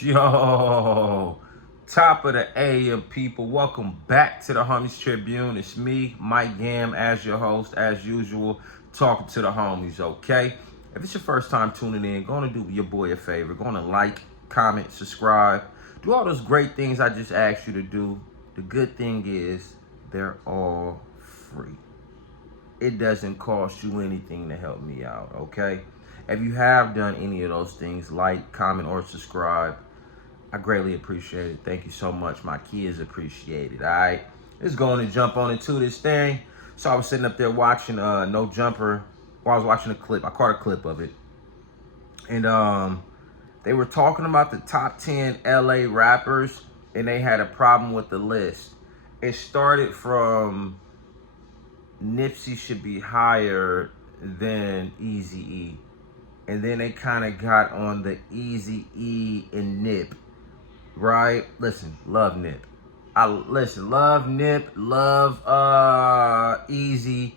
Yo, top of the AM people. Welcome back to the Homies Tribune. It's me, Mike Gam, as your host, as usual, talking to the homies, okay? If it's your first time tuning in, go to do your boy a favor. Go to like, comment, subscribe. Do all those great things I just asked you to do. The good thing is, they're all free. It doesn't cost you anything to help me out, okay? If you have done any of those things, like, comment, or subscribe, I greatly appreciate it. Thank you so much. My kids appreciate it, all right? Let's go on and jump on into this thing. So I was sitting up there watching No Jumper. Well, I was watching a clip. I caught a clip of it. And they were talking about the top 10 LA rappers, and they had a problem with the list. It started from Nipsey should be higher than Eazy E. And then they kind of got on the Eazy E and Nip, right? Listen, love Nip. Love Nip, love Eazy.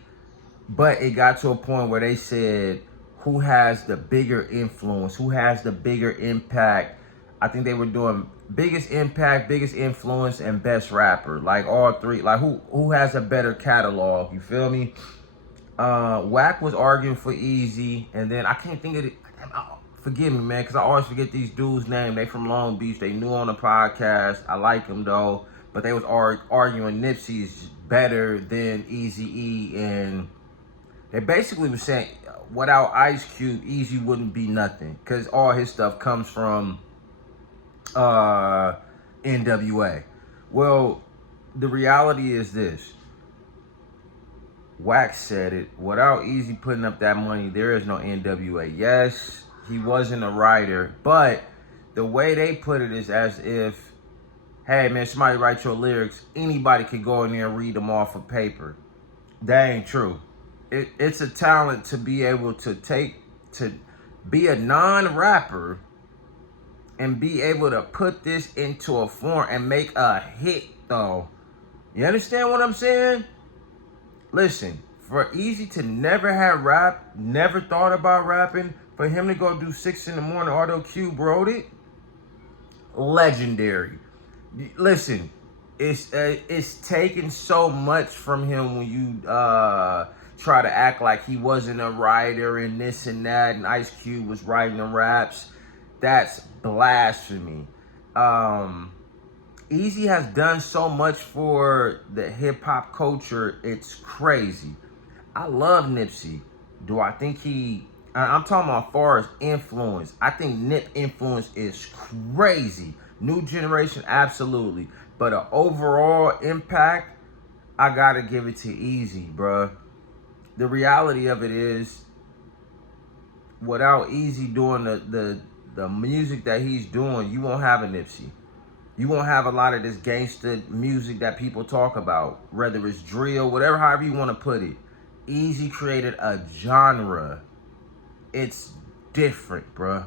But it got to a point where they said, who has the bigger influence? Who has the bigger impact? I think they were doing biggest impact, biggest influence, and best rapper. Like all three. Like who has a better catalog? You feel me? Wack was arguing for Eazy, and then I can't think of it. Forgive me, man, because I always forget these dudes' name. They from Long Beach. They new on the podcast. I like them though, but they was arguing Nipsey's better than Eazy E, and they basically was saying without Ice Cube, Eazy wouldn't be nothing because all his stuff comes from NWA. Well, the reality is this. Wax said it. Without Eazy putting up that money, there is no NWA. Yes, he wasn't a writer, but the way they put it is as if, hey man, somebody write your lyrics, anybody can go in there and read them off of paper. That ain't true. It's a talent to be able to be a non-rapper and be able to put this into a form and make a hit though. You understand what I'm saying? Listen, for Eazy to never have rap, never thought about rapping, for him to go do 6 in the morning, Auto Cube wrote it, legendary. Listen, it's taken so much from him when you try to act like he wasn't a writer and this and that, and Ice Cube was writing the raps. That's blasphemy. Eazy has done so much for the hip-hop culture, it's crazy. I love Nipsey. Do I think I'm talking about as far as influence. I think Nip influence is crazy. New generation, absolutely. But an overall impact, I gotta give it to Eazy, bruh. The reality of it is, without Eazy doing the music that he's doing, you won't have a Nipsey. You won't have a lot of this gangster music that people talk about, whether it's drill, whatever, however you want to put it. Eazy created a genre. It's different, bruh.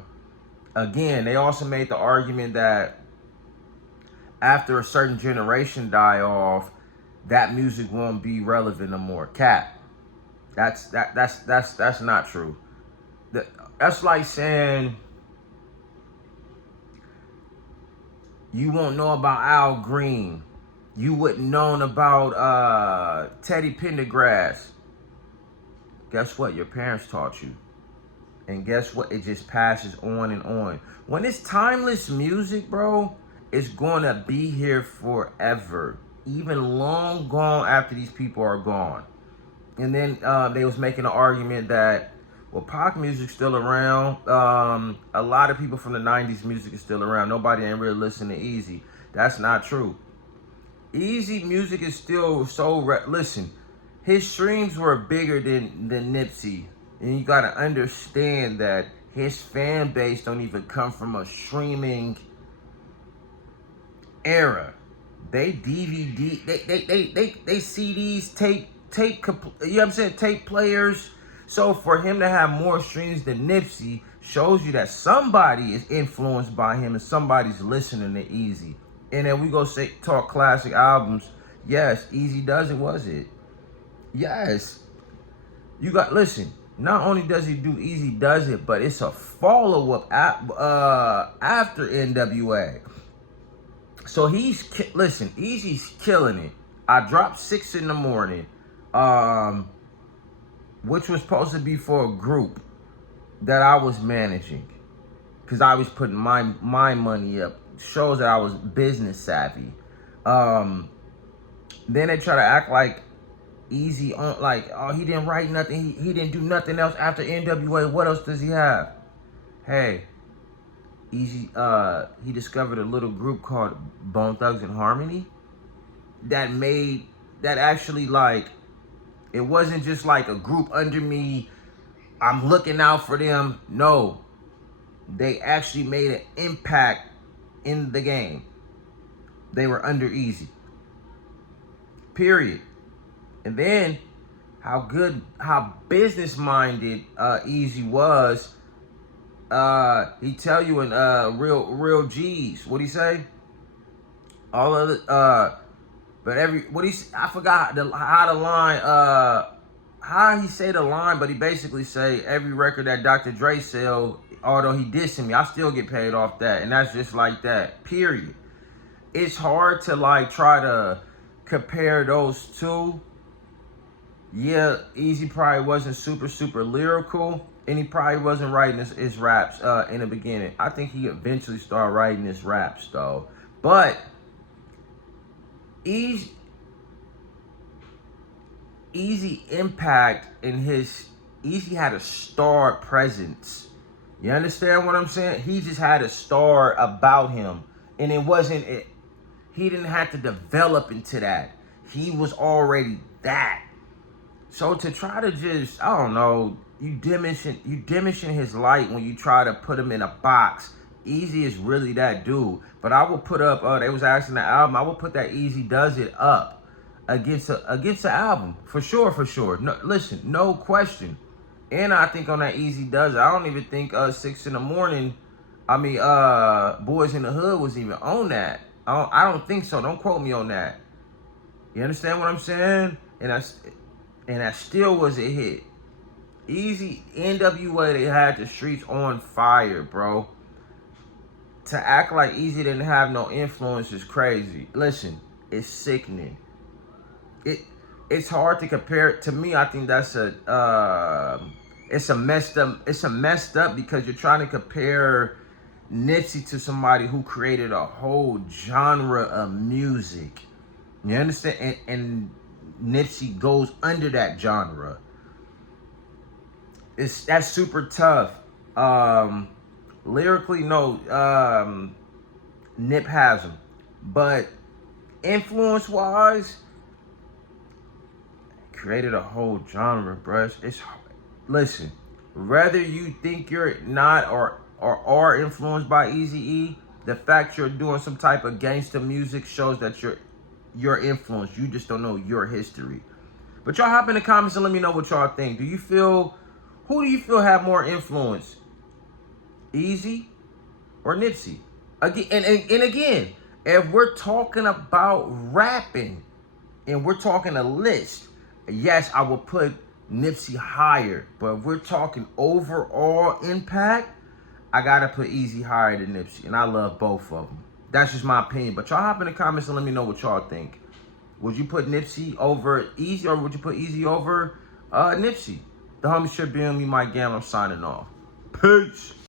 Again, they also made the argument that after a certain generation die off, that music won't be relevant no more. Cap. That's not true. That's like saying you won't know about Al Green. You wouldn't known about Teddy Pendergrass. Guess what? Your parents taught you. And guess what? It just passes on and on. When it's timeless music, bro, it's going to be here forever. Even long gone after these people are gone. And then they was making an argument that, well, Pac music's still around. A lot of people from the 90s music is still around. Nobody ain't really listening to Eazy. That's not true. Eazy music is still so... Listen, his streams were bigger than Nipsey. And you got to understand that his fan base don't even come from a streaming era. They DVD... They CDs, tape, you know what I'm saying? Tape players. So for him to have more streams than Nipsey shows you that somebody is influenced by him and somebody's listening to Eazy. And then we go talk classic albums. Yes, Eazy does it, was it? Yes. Listen, not only does he do Eazy Does It, but it's a follow-up after NWA. So listen, Eazy's killing it. I dropped 6 in the morning, which was supposed to be for a group that I was managing, because I was putting my money up. Shows that I was business savvy. Then they try to act like Eazy on, like, oh, he didn't write nothing. He didn't do nothing else after NWA. What else does he have? Hey, Eazy, he discovered a little group called Bone Thugs and Harmony that actually, like, it wasn't just like a group under me, I'm looking out for them. No, they actually made an impact in the game. They were under Eazy. Period. And then how business-minded Eazy was. He tell you in real G's, what'd he say? All of the I forgot how the line how he say the line, but he basically say every record that Dr. Dre sell, although he dissing me, I still get paid off that, and that's just like that. Period. It's hard to like try to compare those two. Yeah, Eazy probably wasn't super lyrical, and he probably wasn't writing his raps in the beginning. I think he eventually started writing his raps though. But Eazy impact in Eazy had a star presence. You understand what I'm saying? He just had a star about him, and he didn't have to develop into that. He was already that. So to try to just, I don't know, you diminishing his light when you try to put him in a box. Eazy is really that dude. But I will put up, they was asking the album, I will put that Eazy Does It up against the album. For sure. No, listen, no question. And I think on that Eazy Does It, I don't even think 6 in the morning, Boys in the Hood was even on that. I don't think so. Don't quote me on that. You understand what I'm saying? And that still was a hit. Eazy, NWA, they had the streets on fire, bro. To act like Eazy didn't have no influence is crazy. Listen, it's sickening. It's hard to compare it. To me, I think that's it's a messed up because you're trying to compare Nipsey to somebody who created a whole genre of music. You understand? And Nipsey goes under that genre. That's super tough. Lyrically, no, Nip has him, but influence-wise, created a whole genre, bruh. Listen, whether you think you're not or are influenced by Eazy E, the fact you're doing some type of gangster music shows that you're influenced. You just don't know your history. But y'all hop in the comments and let me know what y'all think. Who do you feel have more influence? Eazy or Nipsey? Again, and again, if we're talking about rapping and we're talking a list, yes, I will put Nipsey higher. But if we're talking overall impact, I gotta put Eazy higher than Nipsey. And I love both of them. That's just my opinion. But y'all hop in the comments and let me know what y'all think. Would you put Nipsey over Eazy, or would you put Eazy over Nipsey? The Homies Tribune, me, Mike Gamble, I'm signing off. Peace.